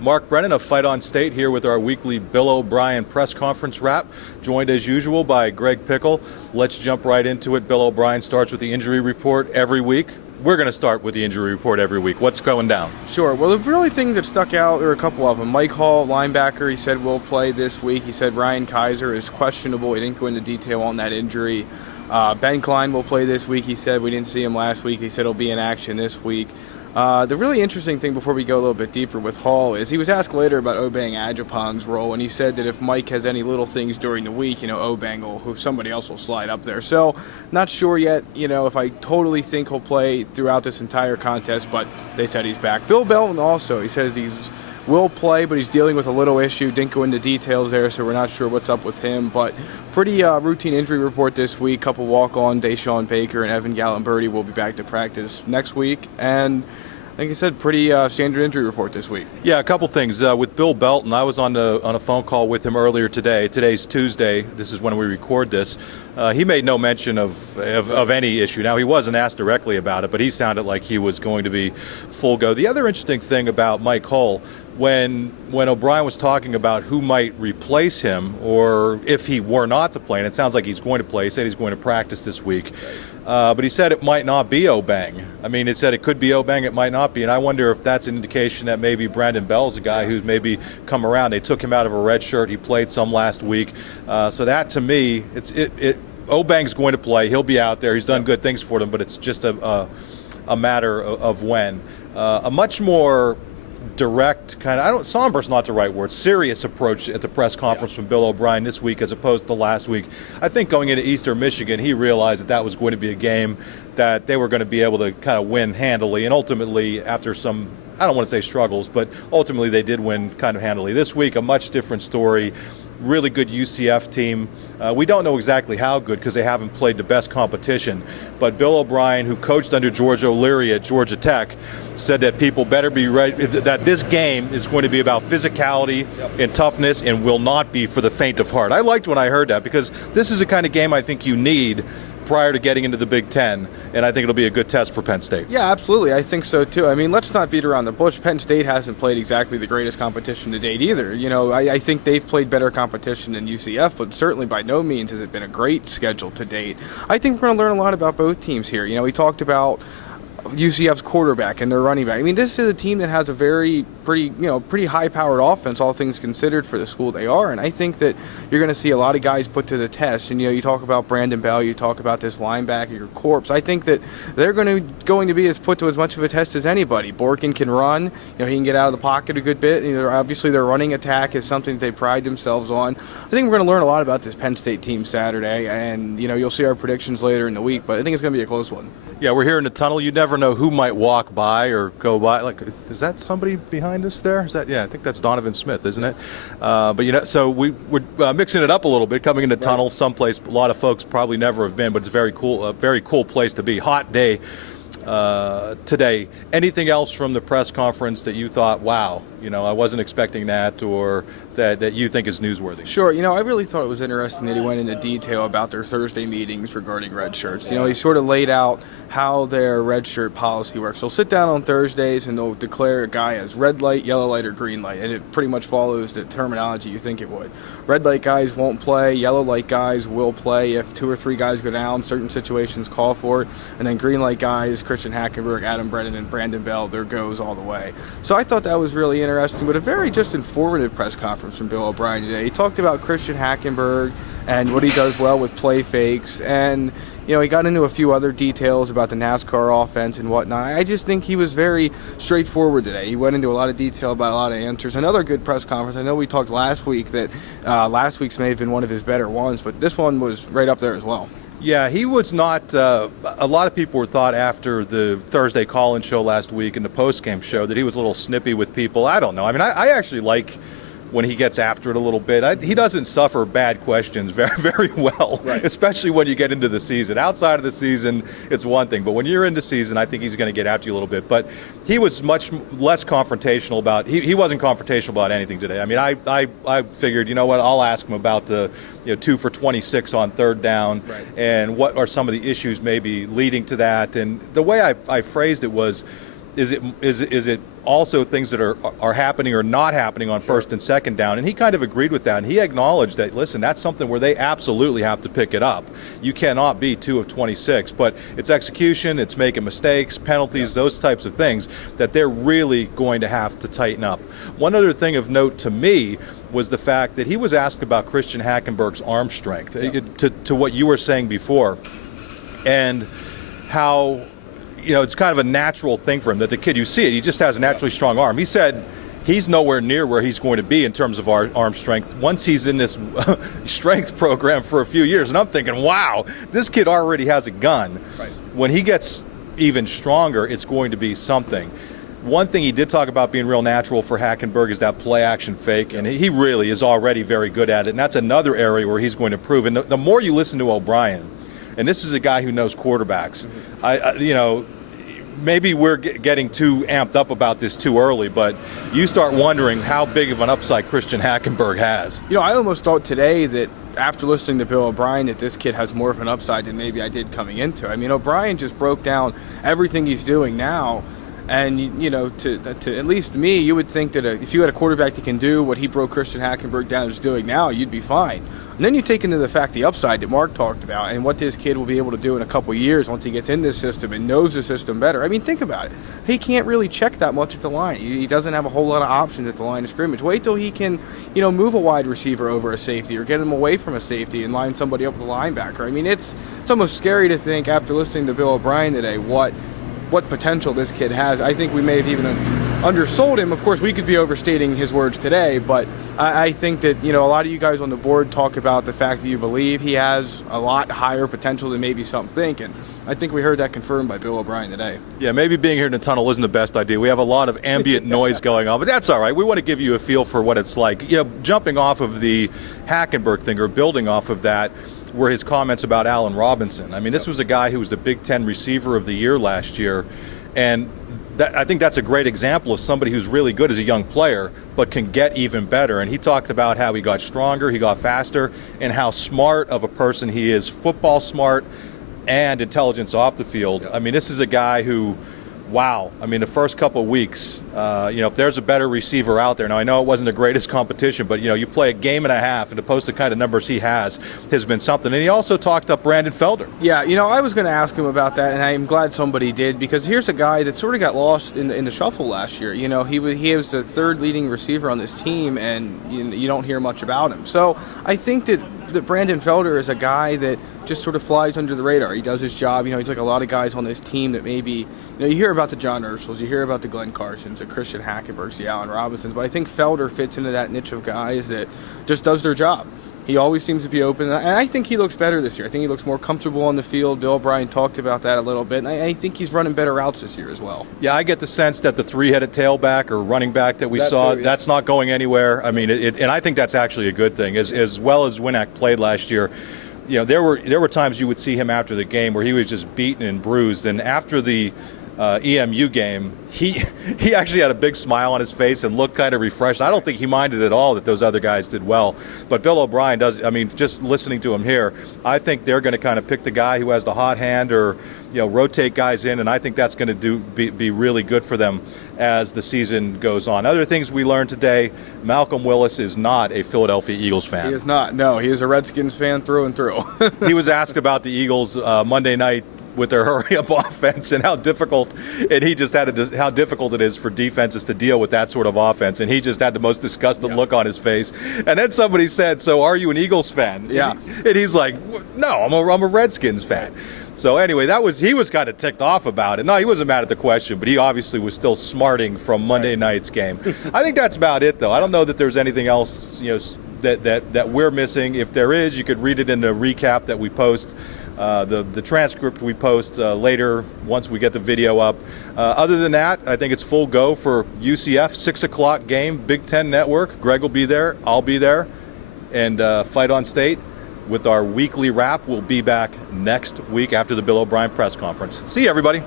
Mark Brennan of Fight on State here with our weekly Bill O'Brien press conference wrap, joined as usual by Greg Pickel. Let's jump right into it. Bill O'Brien starts with the injury report every week. We're going to start with the injury report every week. What's going down? Sure. Well, the really things that stuck out, there were a couple of them. Mike Hall, linebacker, he said will play this week. He said Ryan Kaiser is questionable. He didn't go into detail on that injury. Ben Klein will play this week. He said we didn't see him last week. He said he'll be in action this week. The really interesting thing before we go a little bit deeper with Hall is he was asked later about Obang Ajapong's role, and he said that if Mike has any little things during the week, Obang will, somebody else will slide up there. So not sure yet, if I totally think he'll play throughout this entire contest, but they said he's back. Bill Belton also, he says he's will play, but he's dealing with a little issue. Didn't go into details there, so we're not sure what's up with him. But pretty routine injury report this week. Couple walk-on, Deshaun Baker and Evan Gallimberti will be back to practice next week. And like I said, pretty standard injury report this week. Yeah, a couple things. With Bill Belton, I was on a phone call with him earlier today. Today's Tuesday. This is when we record this. He made no mention of any issue. Now, he wasn't asked directly about it, but he sounded like he was going to be full go. The other interesting thing about Mike Hull, when O'Brien was talking about who might replace him or if he were not to play, and it sounds like he's going to play, he said he's going to practice this week, but he said it might not be Obang. I mean, it said it could be Obang, it might not be, and I wonder if that's an indication that maybe Brandon Bell's a guy who's maybe come around. They took him out of a red shirt. He played some last week. So that, to me, Obang's going to play. He'll be out there. He's done good things for them, but it's just a matter of when. A much more direct kind of, somber's not the right word, serious approach at the press conference from Bill O'Brien this week as opposed to last week. I think going into Eastern Michigan, he realized that was going to be a game that they were going to be able to kind of win handily, and ultimately after some, I don't want to say struggles, but ultimately they did win kind of handily. This week, a much different story. Really good UCF team. We don't know exactly how good because they haven't played the best competition. But Bill O'Brien, who coached under George O'Leary at Georgia Tech, said that people better be ready, that this game is going to be about physicality and toughness and will not be for the faint of heart. I liked when I heard that because this is the kind of game I think you need prior to getting into the Big Ten, and I think it'll be a good test for Penn State. Yeah, absolutely. I think so, too. I mean, let's not beat around the bush. Penn State hasn't played exactly the greatest competition to date either. I think they've played better competition than UCF, but certainly by no means has it been a great schedule to date. I think we're going to learn a lot about both teams here. We talked about UCF's quarterback and their running back. I mean, this is a team that has a pretty high-powered offense, all things considered, for the school they are. And I think that you're going to see a lot of guys put to the test. And you talk about Brandon Bell, you talk about this linebacker, your corpse. I think that they're going to be put to as much of a test as anybody. Borkin can run. He can get out of the pocket a good bit. Obviously, their running attack is something that they pride themselves on. I think we're going to learn a lot about this Penn State team Saturday, and you'll see our predictions later in the week. But I think it's going to be a close one. Yeah, we're here in the tunnel. You never know who might walk by or go by. Like, is that somebody behind us there? I think that's Donovan Smith, isn't it? But so we're mixing it up a little bit, coming in the tunnel, someplace a lot of folks probably never have been, but it's a very cool place to be. Hot day today. Anything else from the press conference that you thought, wow, I wasn't expecting that, or that you think is newsworthy? Sure. I really thought it was interesting that he went into detail about their Thursday meetings regarding red shirts. He sort of laid out how their red shirt policy works. They'll sit down on Thursdays and they'll declare a guy as red light, yellow light, or green light, and it pretty much follows the terminology you think it would. Red light guys won't play. Yellow light guys will play if 2 or 3 guys go down. Certain situations call for it. And then green light guys, Christian Hackenberg, Adam Brennan, and Brandon Bell, their goes all the way. So I thought that was really interesting, but a very just informative press conference from Bill O'Brien today. He talked about Christian Hackenberg and what he does well with play fakes, and he got into a few other details about the NASCAR offense and whatnot. I just think he was very straightforward today. He went into a lot of detail about a lot of answers. Another good press conference. I know we talked last week that last week's may have been one of his better ones, but this one was right up there as well. Yeah, he was not. A lot of people were thought after the Thursday call-in show last week and the post-game show that he was a little snippy with people. I don't know. I mean, I actually like when he gets after it a little bit. He doesn't suffer bad questions very, very well, right, especially when you get into the season. Outside of the season, it's one thing, but when you're in the season, I think he's going to get after you a little bit. But he was much less confrontational about. He wasn't confrontational about anything today. I mean, I figured, you know what, I'll ask him about the 2 for 26 on third down, right, and what are some of the issues maybe leading to that. And the way I phrased it was, is it also things that are happening or not happening on first and second down? And he kind of agreed with that, and he acknowledged that, listen, that's something where they absolutely have to pick it up. You cannot be 2 of 26, but it's execution, it's making mistakes, penalties, those types of things that they're really going to have to tighten up. One other thing of note to me was the fact that he was asked about Christian Hackenberg's arm strength, to what you were saying before, and how, it's kind of a natural thing for him that the kid, you see it, he just has a naturally strong arm. He said he's nowhere near where he's going to be in terms of our arm strength once he's in this strength program for a few years. And I'm thinking, wow, this kid already has a gun. Right. When he gets even stronger, it's going to be something. One thing he did talk about being real natural for Hackenberg is that play action fake, and he really is already very good at it. And that's another area where he's going to improve. And the more you listen to O'Brien, and this is a guy who knows quarterbacks, maybe we're getting too amped up about this too early, but you start wondering how big of an upside Christian Hackenberg has. I almost thought today that after listening to Bill O'Brien that this kid has more of an upside than maybe I did coming into. I mean, O'Brien just broke down everything he's doing now. And, to at least me, you would think that if you had a quarterback that can do what he broke Christian Hackenberg down is doing now, you'd be fine. And then you take into the fact the upside that Mark talked about and what this kid will be able to do in a couple of years once he gets in this system and knows the system better. I mean, think about it. He can't really check that much at the line. He doesn't have a whole lot of options at the line of scrimmage. Wait till he can, move a wide receiver over a safety or get him away from a safety and line somebody up with a linebacker. I mean, it's almost scary to think after listening to Bill O'Brien today what potential this kid has. I think we may have even undersold him. Of course, we could be overstating his words today, but I think that, a lot of you guys on the board talk about the fact that you believe he has a lot higher potential than maybe some think, and I think we heard that confirmed by Bill O'Brien today. Yeah, maybe being here in the tunnel isn't the best idea. We have a lot of ambient noise going on, but that's all right. We want to give you a feel for what it's like. Jumping off of the Hackenberg thing or building off of that, were his comments about Allen Robinson. I mean, this was a guy who was the Big Ten Receiver of the Year last year, and I think that's a great example of somebody who's really good as a young player, but can get even better. And he talked about how he got stronger, he got faster, and how smart of a person he is, football smart and intelligence off the field. I mean, this is a guy who, wow. I mean, the first couple of weeks, if there's a better receiver out there, now I know it wasn't the greatest competition, but, you play a game and a half, and to post the kind of numbers he has been something. And he also talked up Brandon Felder. Yeah, I was going to ask him about that, and I'm glad somebody did, because here's a guy that sort of got lost in the shuffle last year. He was the third leading receiver on this team, and you don't hear much about him. So I think that Brandon Felder is a guy that just sort of flies under the radar. He does his job. He's like a lot of guys on this team that maybe, you hear about the John Urschels, you hear about the Glenn Carsons, the Christian Hackenbergs, the Allen Robinsons, but I think Felder fits into that niche of guys that just does their job. He always seems to be open, and I think he looks better this year. I think he looks more comfortable on the field. Bill O'Brien talked about that a little bit, and I think he's running better routes this year as well. Yeah, I get the sense that the three-headed tailback or running back that we saw, too, yeah, that's not going anywhere. I mean, and I think that's actually a good thing. As well as Winnack played last year, there were times you would see him after the game where he was just beaten and bruised, and after the EMU game, he actually had a big smile on his face and looked kind of refreshed. I don't think he minded at all that those other guys did well. But Bill O'Brien does. I mean, just listening to him here, I think they're going to kind of pick the guy who has the hot hand or rotate guys in, and I think that's going to be really good for them as the season goes on. Other things we learned today: Malcolm Willis is not a Philadelphia Eagles fan. He is not. No, he is a Redskins fan through and through. He was asked about the Eagles Monday night with their hurry-up offense and how difficult it is for defenses to deal with that sort of offense, and he just had the most disgusted look on his face. And then somebody said, "So are you an Eagles fan?" Yeah, and he's like, "No, I'm a Redskins fan." So anyway, he was kind of ticked off about it. No, he wasn't mad at the question, but he obviously was still smarting from Monday night's game. I think that's about it, though. I don't know that there's anything else that we're missing. If there is, you could read it in the recap that we post. The transcript we post later once we get the video up. Other than that, I think it's full go for UCF, 6 o'clock game, Big Ten Network. Greg will be there. I'll be there. And Fight on State with our weekly wrap. We'll be back next week after the Bill O'Brien press conference. See you, everybody.